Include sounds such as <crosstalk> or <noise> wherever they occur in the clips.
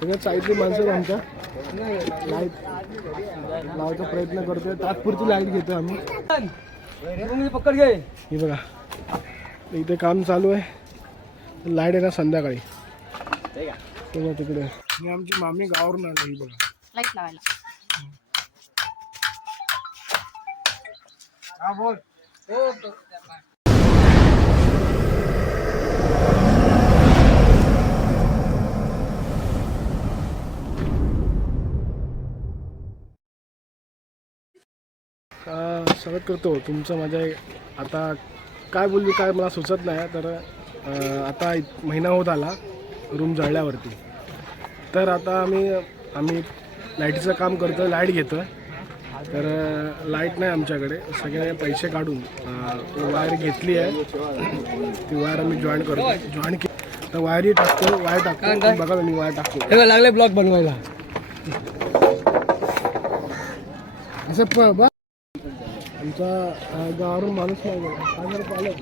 सगळ्यात साईडली माणसं आमच्या. लाइट लावायचा प्रयत्न करतोय. तात्पुरती लाइट घेतो आम्ही. पकड घे हे बघा. इथे काम चालू आहे. लाइट येणार संध्याकाळी. तेव्हा तिकडे. ही आमची मामी गावावरून आली ही बघा. लाइट लावायला. हा बोल. स्वागत करतो. तुमचं माझ्या आता काय बोलू काय मला सुचत नाही तर आता महिना होत आला रूम जळल्यावरती. तर आता आम्ही आम्ही लाईटीचं काम करतो लाइट घेतो तर लाइट नाही आमच्याकडे. सगळे पैसे काढून वायर घेतली आहे. ती वायर आम्ही जॉईन करतो जॉईन केली तर वायरी टाकतो वायर टाकतो. बघा मी वायर टाकतो. लागले ब्लॉक बनवायला. असं प आमचा गावावरून माणूस नाही गेला. काय पालक.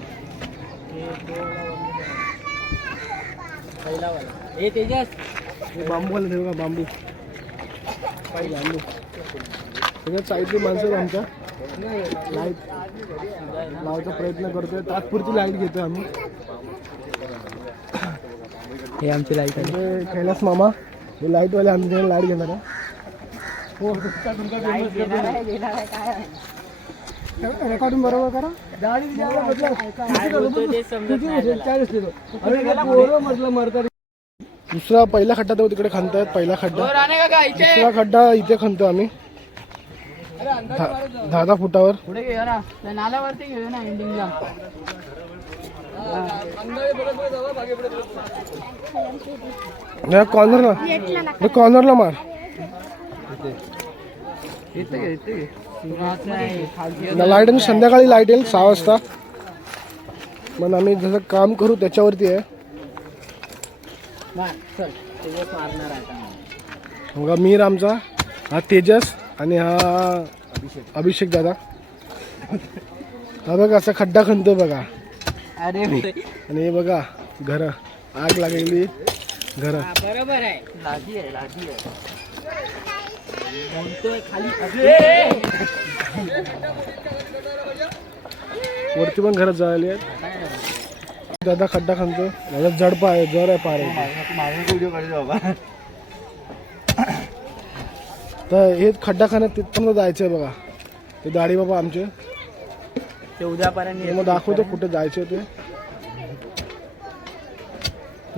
हे तेजस. हे बांबू आले बघा बांबू. काय बांबू. सगळ्यात साईडली माणसं आमच्या. लाइट लावायचा प्रयत्न करतोय. तात्पुरती लाइट घेतोय आम्ही. हे आमची लाइट म्हणजे कैलास मामा. हे लाईटवाले आमच्या लाइट घेणार आहे. हो रेकॉर्डिंग बरोबर करा. दुसरा पहिला खड्डा तो तिकडे खणतायत पहिला खड्डा. दुसरा खड्डा इथे खणतो आम्ही. दहा दहा फुटावर. नाल्यावरती ना एंडिंगला कॉर्नरला कॉर्नरला मार. लाइट आणि संध्याकाळी लाइट येईल सहा वाजता. मग आम्ही जसं काम करू त्याच्यावरती आहे. बघा मीर आमचा हा तेजस आणि हा अभिषेक दादा. हा बघा असा खड्डा खणतोय बघा. अरे आणि हे बघा घर. आग लागलेली. घर. बरोबर आहे. खाली वरती पण घरात आहेत दादा खड्डा खणतो दादा जडपा आहे जर आहे पार. तर हे खड्डा खाण्यात तिथपर्यंत जायचं आहे बघा. ते दाढी बाबा आमचे. ते उद्यापर्यंत मग दाखवतो कुठे जायचं ते.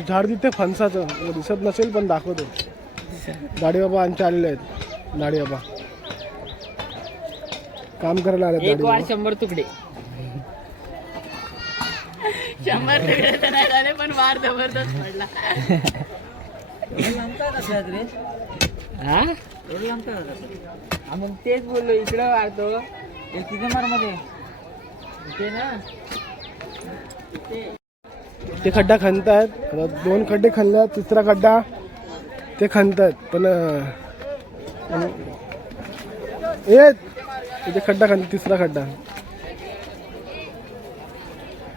झाड तिथे फणसाचं. दिसत नसेल पण दाखवतो. दाढी बाबा आमचे आलेले आहेत. दाढी बाबा. काम करायला आले एक वार शंभर तुकडे. शंभर तुकडे तर नाही झाले पण वार जबरदस्त पडला. हा? हा, मग तेच बोललो इकडं वाढतो तिथे मारमध्ये ना. ते खड्डा खणतायत. आता दोन खड्डे खणले तिसरा खड्डा. ते खणतायत पण अं, ए इथे खड्डा खण तिसरा खड्डा.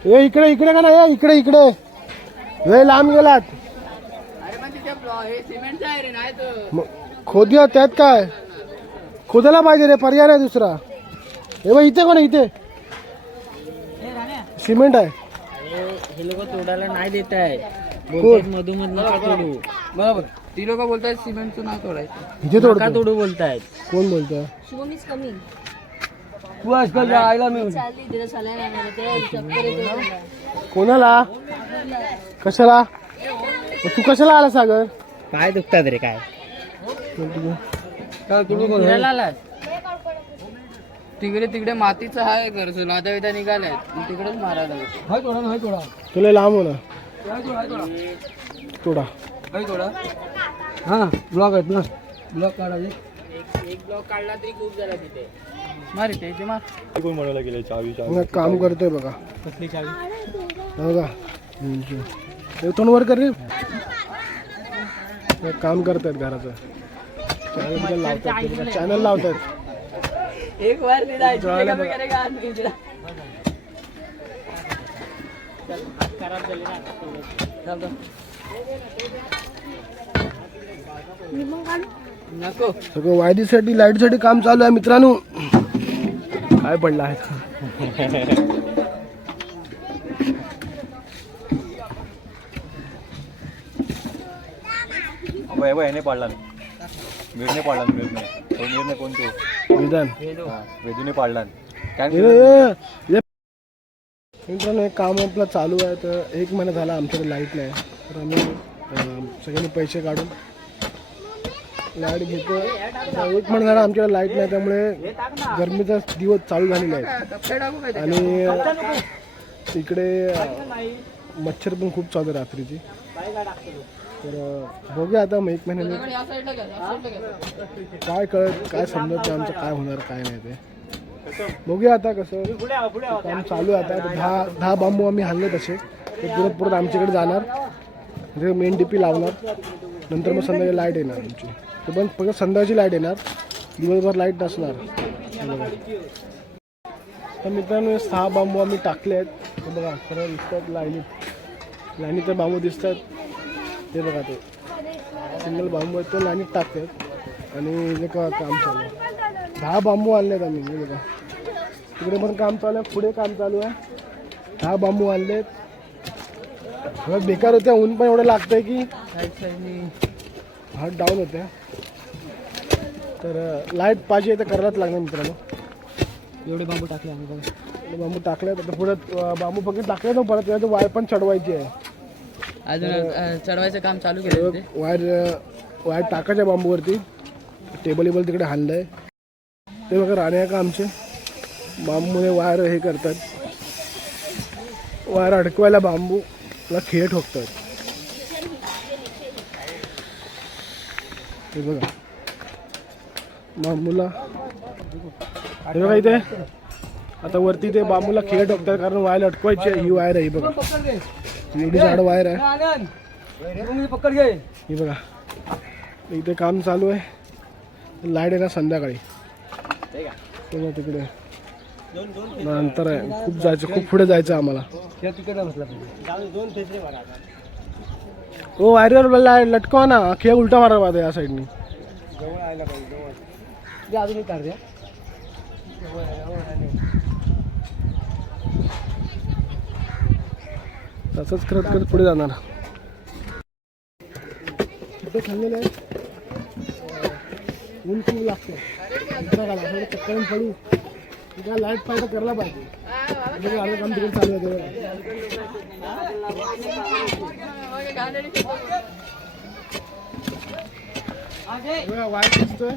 ए इकडे इकडे का नाही? इकडे इकडे. लय लांब गेलात. अरे पण तिथे ब्लॉ- हे सिमेंटचं आहे रे नाही तो मग खोद्या त्यात काय? खोदायला पाहिजे रे पर्याय नाही दुसरा. हे बघ इथे कोण आहे? इथे. सिमेंट आहे. हे लोक तोडायला नाही देत आहे? मधून तोडू? बरोबर. ती लोक बोलतायत सिमेंटचं नाही तोडायचं. नका तोडतो. तोडू बोलतायत. कोण बोलतोय? शुभम इज कमिंग तू आजकाल आयला मी चालली तिला सलाईन आणायला ते चक्कर येते मला. कोणाला? कशाला? मग तू कशाला आला सागर? पाय दुखतात रे काय? काय फिरायला आलाय तिकडे तिकडे मातीचं आहे घर लादा विदा निघालाय तिकडेच मारायला लागेल. हाय थोडा हाय थोडा तुला लांब होणार तोडा. हा ब्लॉक आहेत ना ब्लॉक काढायचे एक. एक ब्लॉक काढला तरी खूप झाला तिथे. मार इथे इथे मार. मग काम करतोय बघा. कसली चावी? हो का हे तोंड वर कर रे. हे काम करतायत घराचं. चॅनल लावतात चॅनल लावतात एक बघा. खराब झाले ना. नको सगळं वायरीसाठी लाईटसाठी काम चालू आहे मित्रांनो. काय पडलं आहे? पाडला मीरने पाडला मीरने. तो मीरने कोण तो? विधान वेदूने पाडला काय ए, ए, ए. मित्रांनो एक काम आपलं चालू आहे तर एक महिना झाला आमच्याकडे लाइट नाही. तर आम्ही सगळ्यांनी पैसे काढून लाइट घेतो एक महिना झाला आमच्याकडे लाइट नाही त्यामुळे गरमीचा दिवस चालू झालेला आहे. आणि इकडे मच्छर पण खूप चालू रात्रीची. तर बघूया आता मग एक महिन्याने. काय कळत काय समजत नाही आमचं काय होणार काय नाही ते. बघूया आता कसं काम चालू आहे आता. दहा दहा बांबू आम्ही हल्ले तसे ते पुरत पुरत आमच्याकडे जाणार. म्हणजे मेन डी पी लावणार. नंतर मग संध्याकाळी लाइट येणार आमची. ते पण फक्त संध्याकाळची लाइट येणार. दिवसभर लाइट नसणार. तर मित्रांनो सहा बांबू आम्ही टाकले आहेत. बघा खरं दिसतात लाईनीत लाईनीत ते बांबू दिसतात. ते बघा ते. सिंगल बांबू आहेत ते लाईनीत टाकतात आणि जे का काम चालू आहे. दहा बांबू आणले आहेत आम्ही हे बघा. तिकडे पण काम चालू आहे पुढे काम चालू आहे. दहा बांबू आणले आहेत बेकार होत्या ऊन पण एवढं लागतंय की. हात डाऊन होत्या. तर लाइट पाहिजे तर करायलाच लागणार मित्रांनो. एवढे बांबू टाकले आम्ही बघा. बांबू टाकले आता पुढे बांबू फक्त टाकले तर परत त्याचं वायर पण चढवायची आहे. अजून चढवायचं काम चालू केलं वायर वायर टाकायच्या बांबूवरती. टेबल वेबल तिकडे हाणलंय. ते बघा राणे का आमचे? बांबूने वायर हे करतात. वायर अडकवायला बांबूला खेळ ठोकतात. हे बघा. बांबूला. हे बघा इथे. आता वरती ते बांबूला खेळ ठोकतात कारण वायर अटकवायची ही वायर आहे ही बघा. एवढी झाड वायर आहे. पकड घे हे बघा. इथे काम चालू आहे. लाइट येणार संध्याकाळी. बघा तिकडे. नंतर आहे. खूप जायचं खूप पुढे जायचं आम्हाला. तिकडे बसला हो वायरवर लाइट लटकवा ना. खेळ उलटा मारा पाहतो या साईडनी तसंच करत करत पुढे जाणार. कुठे खाल्लेलं आहे ऊन खूप लागतं पडू. इकडे लाइट पाहिजे करायला पाहिजे. म्हणजे अर्ध काम तिकडे चालू आहे दिसतोय.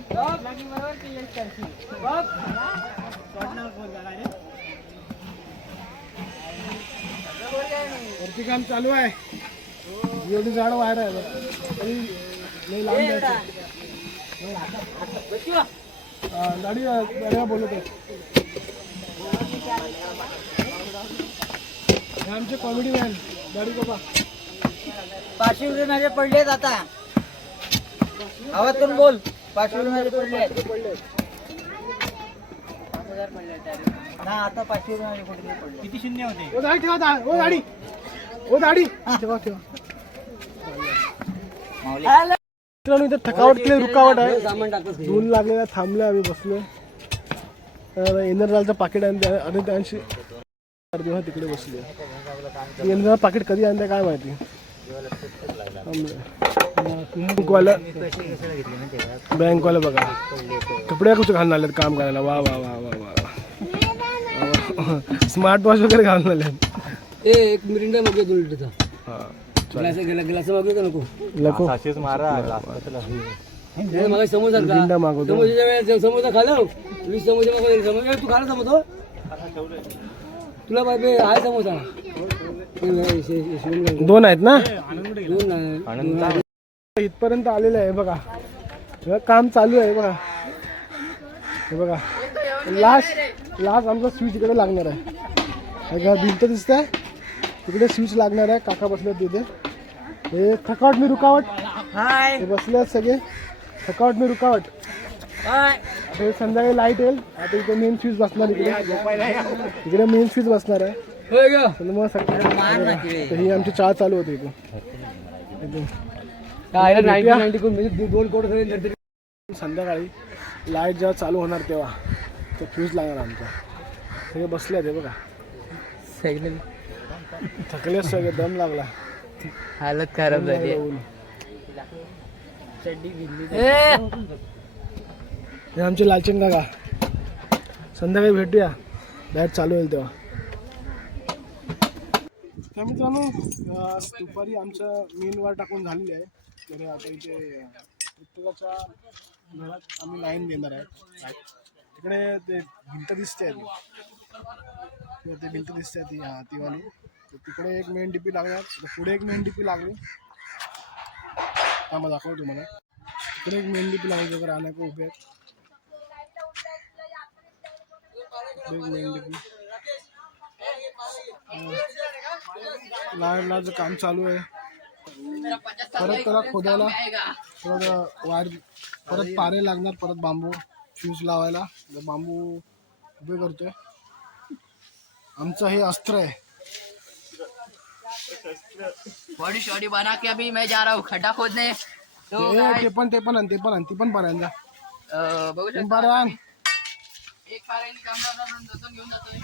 वरती काम चालू आहे. एवढी झाड वायर आहे गाडी गाडीला बोलत आहे. आमचे कॉमेडी मॅन गाडी बाबा पाचशे रुपये माझे पडलेत आता. आवाज बोल. पाचशे रुपये माझे पडले ना आता पाचशे रुपये माझे पडले. किती शून्य होते? ओ दाढी ठेवा दा- ओ ठेवा ठेवा. मित्रांनो इथे थकावट केली रुकावट आहे. धून लागलेला थांबले आम्ही बसलोय तर एनर्जालचं पाकिट आणते आणि त्यांशी दिवस तिकडे बसले. एनर्जाल पाकिट कधी आणते काय माहिती? बँकवाला बँकवाला बघा. कपडे कुठे घालून आलेत काम करायला? वा वा वा वा वा. <laughs> स्मार्ट वॉच वगैरे घालून आले ए एक मिरिंडा दोन लिटरचा हा. ग्लास ग्लास मागूया का नको? लको साशेच मारा हे मला समोसा मिरिंडा मागवतो. समोसा वेळेस समोसा खालो वीस समोसा मागवले समोसा तू खाला समोसा. तुला पाहिजे आहे समोसा. दोन आहेत ना? दोन इथपर्यंत आलेलं आहे बघा. काम चालू आहे बघा. हे बघा. लास्ट लास्ट आमचा स्विच इकडे लागणार आहे. हे भिंत दिसत आहे तिकडे स्विच लागणार आहे. काका बसले तिथे. हे थकावट मी रुकावट. हाय. हे बसले आहेत सगळे. थकावट मी रुकावट. हाय. हे संध्याकाळी लाइट येईल. आता इथे मेन स्विच बसणार इकडे. इकडे मेन स्विच बसणार आहे. तर मग सकाळी. तर ही आमची चहा चालू होती इथे दोन कोट संध्याकाळी लाइट जेव्हा चालू होणार तेव्हा तो फ्यूज लागणार आमचा. सगळे बसले ते बघा. थकले सगळे दम लागला. हालत खराब झाली. हे आमचे लालचंद काका. संध्याकाळी भेटूया. लाइट चालू होईल तेव्हा. तर मित्रांनो दुपारी आमचं मेन वार टाकून झालेली आहे. तर आता इथे प्रत्येकाच्या घरात आम्ही लाईन देणार आहे. तिकडे ते भिंत दिसते ती. किंवा ते भिंत दिसते ती हा ती वाली. तर तिकडे एक मेन डीपी लागणार. तर पुढे एक मेन डीपी लागली. हा मग दाखवतो तुम्हाला. तिकडे एक मेन डीपी लागली तिकडे राहण्याचं उभे आहेत. एक मेन डीपी लाईटलाचं काम चालू आहे परत त्याला खोदायला परत वायर परत पारे लागणार परत बांबू फ्यूज लावायला. तर बांबू उभे करतोय. आमचं हे अस्त्र आहे. बॉडी शॉडी बना के अभी मैं जा रहा हूँ खड्डा खोदने। तो ते ते पण ते पण आण, ते पण आण, ती पण पारे आण जा अं, बघू पण शकता पारे आण एक पाऱ्याने कामगारांना दोन घेऊन जातोय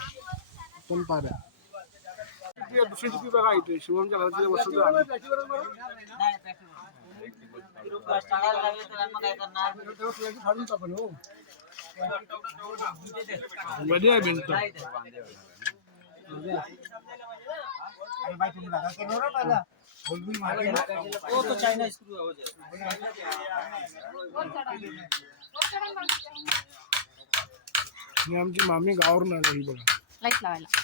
पण पाऱ्या दुसरी टिपी बघा इथे शिवमच्या घराची वस्तू फाडून टाकून हो मध्ये आहे भिंत ही आमची मामी गावावरून आली ही बघा लाइट लावायला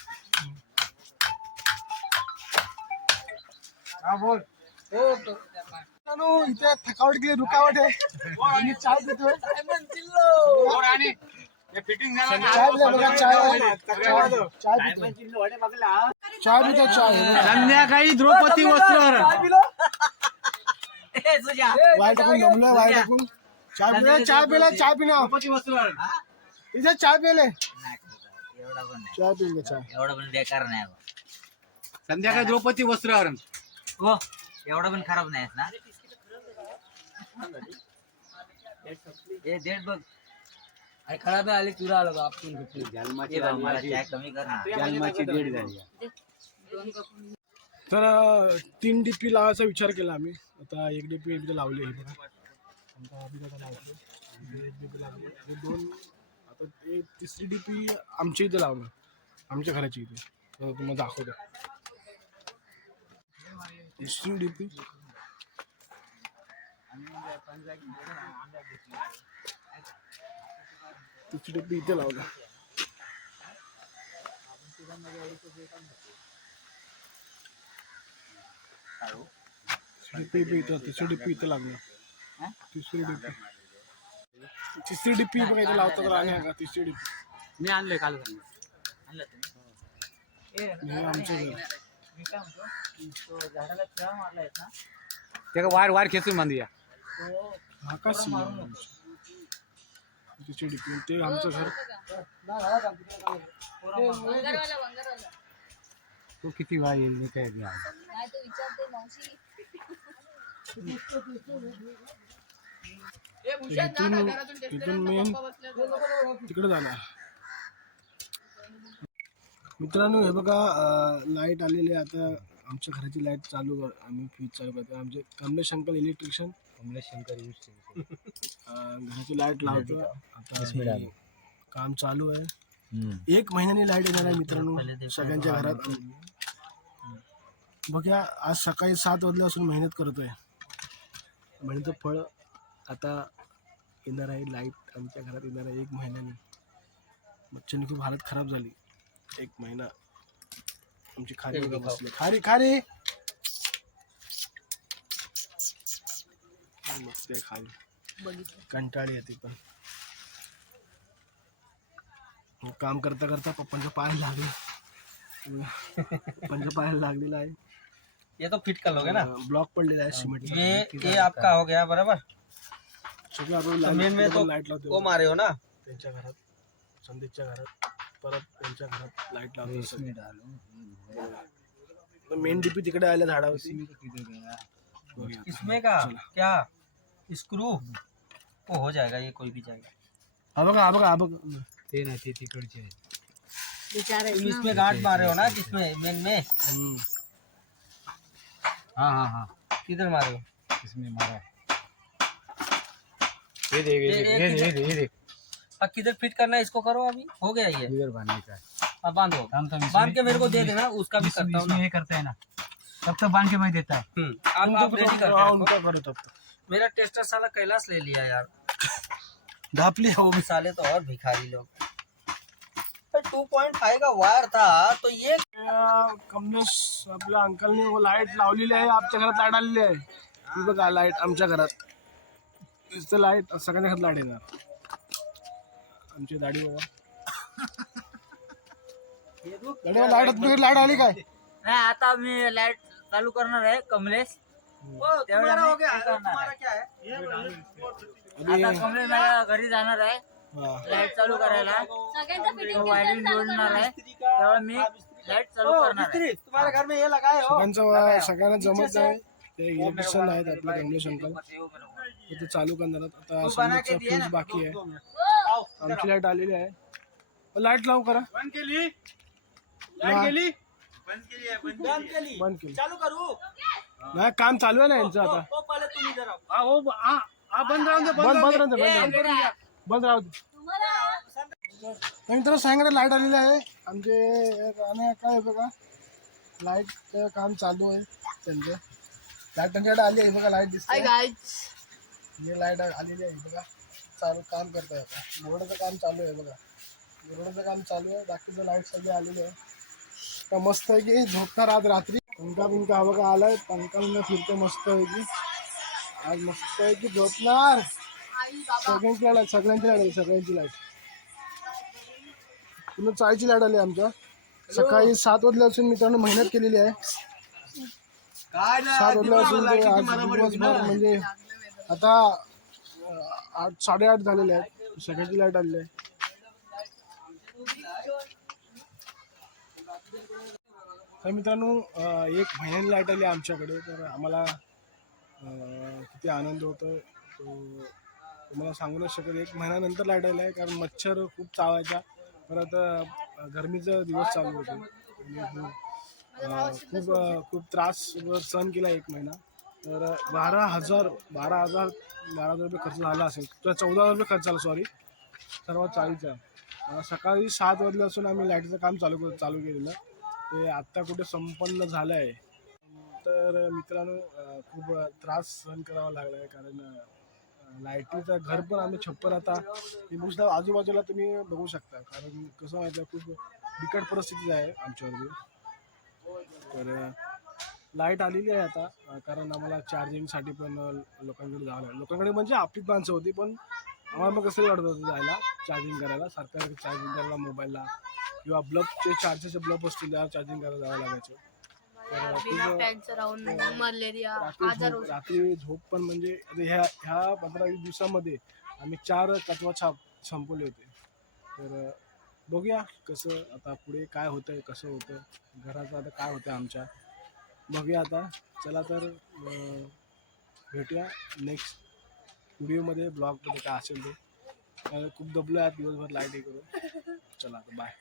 मित्रांनो, इथे थकावट गेली रुकावट आहे आणि चाय पितोय चाय पिला बघा। चाय आहे. चाय चाय पितो चाय संध्याकाळी द्रौपदी वस्त्र टाकून जमलं वाय टाकून. चाय पिला चाय पिला चाय पिना इथे चाय पिले. चाय पिले चाय एवढं पण बेकार नाही. संध्याकाळी द्रौपदी वस्त्रहरण हो एवढं पण खराब नाही ना. हे बघ. अरे खराब आली तुला आलं बा, आपण घेतली हे बघ, मला चाय कमी कर ना. डेट झाली. तर तीन तीन डीपी लावायचा विचार केला आम्ही. आता एक डीपी एक लावली आहे बघा. आमचा अभिक लावली आणि म्हणजे दोन आता ते तिसरी डीपी आमच्या इथे लावणार. आमच्या घराची इथे. तर तुम्हाला दाखवतो. तिसरी डीपी तिसरी डीपी इथे लावला तिसरी डीपी इथं तिसरी डीपी इथं लागणार तिसरी डीपी तिसरी डीपी इथे लावतात हा तिसरी डीपी मी आणले काल हे आमचं घर. ते वायर वायर खेचून बांधूया. आकाश तिसरी डीपी ते आमचं घर. तो किती वाय येईल मी काय घ्या नाही तो विचारते मावशी तिथून तिथून मेन तिकडे जाणार मित्रांनो हे बघा लाईट आलेली आता आमच्या घराची लाईट चालू कर- आम्ही फ्यूज चालू करतो. आमचे कमलेश अंकल इलेक्ट्रिशियन घराची लाईट लावतो आता काम चालू आहे. एक महिन्याने लाईट येणार आहे मित्रांनो. सगळ्यांच्या घरात. बघा आज सकाळी सात वाजल्यापासून मेहनत करतोय. मेहनत फळ आता येणार आहे लाइट आमच्या घरात येणार आहे एक महिन्याने. बच्चन खूप हालत खराब झाली. एक महिना आमची खारी बसली. खारी खारी मस्त आहे खारी कंटाळी येते पण. काम करता करता पप्पांच्या पायाला लागले. पप्पांच्या पायाला लागलेला आहे. ये तो फिट कर लोगे ना। ब्लॉक पडलेला आहे सिमेंट ये ये आपका हो गया बराबर। आपण में तो वो मारे हो ना। त्यांच्या घरात संदीपच्या घरात परत त्यांच्या घरात लाईट लावतो मेन डीपी तिकडे आल्या झाडावरती। बघूया इसमें का? क्या? स्क्रू वो हो जाएगा ये कोई भी जाएगा। हा बघा हा बघा हा ते ना ते तिकडचे. आहे बिचारे इसमें गांठ मारे हो ना किसमें मेन में? हम्म. हा हा हा। किधर मारे हो? इसमें मारा ये- देख ये किधर- अब किधर फिट करना है इसको करो अभी। हो गया ये। इधर बांधने का अब बांधो तो बाँध के मेरे को दे देना उसका भी करता हूँ ये करता है ना। तब तक बाँध के मैं देता है। हम्म, अब आप रेडी हा, कर उनका करो तब तक. मेरा टेस्टर साला कैलाश ले लिया यार। <laughs> धापली हो वो साले तो और भिखारी लोग। टू पॉइंट फाइव का वायर था तो ये कमलेश आपल्या अंकलने वो लाइट लावलेली आहे आमच्या घरात लाइट आलेली आहे. ही बघा लाइट आमच्या घरात. नुसतं लाइट सगळ्यांच्या घरात लाइट येणार. आमची दाढी बाबा, लाइट तुझी लाइट आली काय? नाही आता मी लाइट चालू करणार आहे कमलेश. तुम्हारा हो गया तुम्हारा क्या है आता कमलेश मला घरी जाणार आहे. हा. लाईट चालू करायला. फिटिंग वायरिंग जोडणार आहे. तेव्हा मी लाईट चालू करणार आहे. तुम्हारे घर में ये लगाए हो? सगळ्यांचं सगळ्यांना जमत नाही ते इलेक्ट्रिशियन आहेत आपले कमलेश अंकल ते चालू करणार. आता समोरचा फ्यूज बाकी आहे. आमची लाईट आलेली आहे. लाईट लावू करा. बंद केली? हा. बंद केली बंद केली बंद चालू करू. नाही काम चालू आहे ना यांचं आता. तो पहले तुम्ही बंद बंद राहून बंद राहून दे बंद राहू दे. तर मित्रांनो सांगा लाइट आलेली आहे. आमचे आणि काय आहे बघा? लाइट काम चालू आहे त्यांचं. लाइट त्यांच्याकडे आली आहे बघा लाइट दिसते. हे लाइट आलेली आहे बघा. चालू काम करत आहे आता. बोर्डाचं काम चालू आहे बघा. बोर्डाचं काम चालू आहे. बाकीचं लाइट सगळे आलेली आहे. तर मस्त आहे की झोपणार आज रात्री. पंखा बिंका हा बघा आलाय. पंखा बिंका फिरतो मस्त आहे की आज मस्त आहे की झोपणार. सगळ्यांची लाइट आहे सगळ्यांची लाइट आहे सगळ्यांची लाइट पुन्हा चाळीची लाइट आली आमच्या. सकाळी सात वाजल्यापासून मित्रांनो मेहनत केलेली आहे. सात वाजल्यापासून ते आज दिवसभर म्हणजे आता आठ साडेआठ झालेले आहेत. सगळ्यांची लाइट आलेली आहे. तर मित्रांनो एक महिन्यानी लाइट आली आमच्याकडे. तर आम्हाला किती आनंद होतो तो तुम्हाला सांगू नाही शकत. एक महिन्यानंतर लाइट आली आहे कारण मच्छर खूप चावायचा परत अं, दिवस चालू होतो. खूप खूप त्रास सहन केला एक महिना. तर बारा हजार बारा हजार बारा हजार रुपये खर्च झाला असेल. तर चौदा हजार रुपये खर्च झाला सॉरी सर्व चाळीचा सकाळी सात वाजल्यापासून आम्ही लाईटचं काम चालू चालू केलेलं. ते आत्ता कुठे संपन्न झालं आहे तर मित्रांनो खूप त्रास सहन करावा लागला आहे कारण लाईटीचं घर पण आम्ही छप्पर आता हे आजूबाजूला तुम्ही बघू शकता. कारण कसं माहिती आहे खूप बिकट परिस्थिती आहे आमच्यावरती. तर लाइट आलेली आहे आता कारण आम्हाला चार्जिंगसाठी पण लोकांकडे जावं लागलं. लोकांकडे म्हणजे आपलीच माणसं होती पण आम्हाला मग कसं वाटत होतं जायला चार्जिंग करायला. सारखं चार्जिंग करायला मोबाईलला किंवा ब्लबचे चार्जेसचे ब्लब असतील त्या चार्जिंग करायला जावं लागायचं. खूप टॅगचं राहून मलेरिया रात्री झोप रात्री झोप पण म्हणजे आता ह्या ह्या पंधरा वीस दिवसामध्ये आम्ही चार तत्व छाप संपवले होते. तर बघूया कसं आता पुढे काय होतंय कसं होतं घराचं आता काय होतं आमच्या. बघूया आता. चला तर अं, भेटूया नेक्स्ट व्हिडिओमध्ये ब्लॉगमध्ये काय असेल ते. अं, खूप दबलो आहे दिवसभर लाइट हे करून. चला आता बाय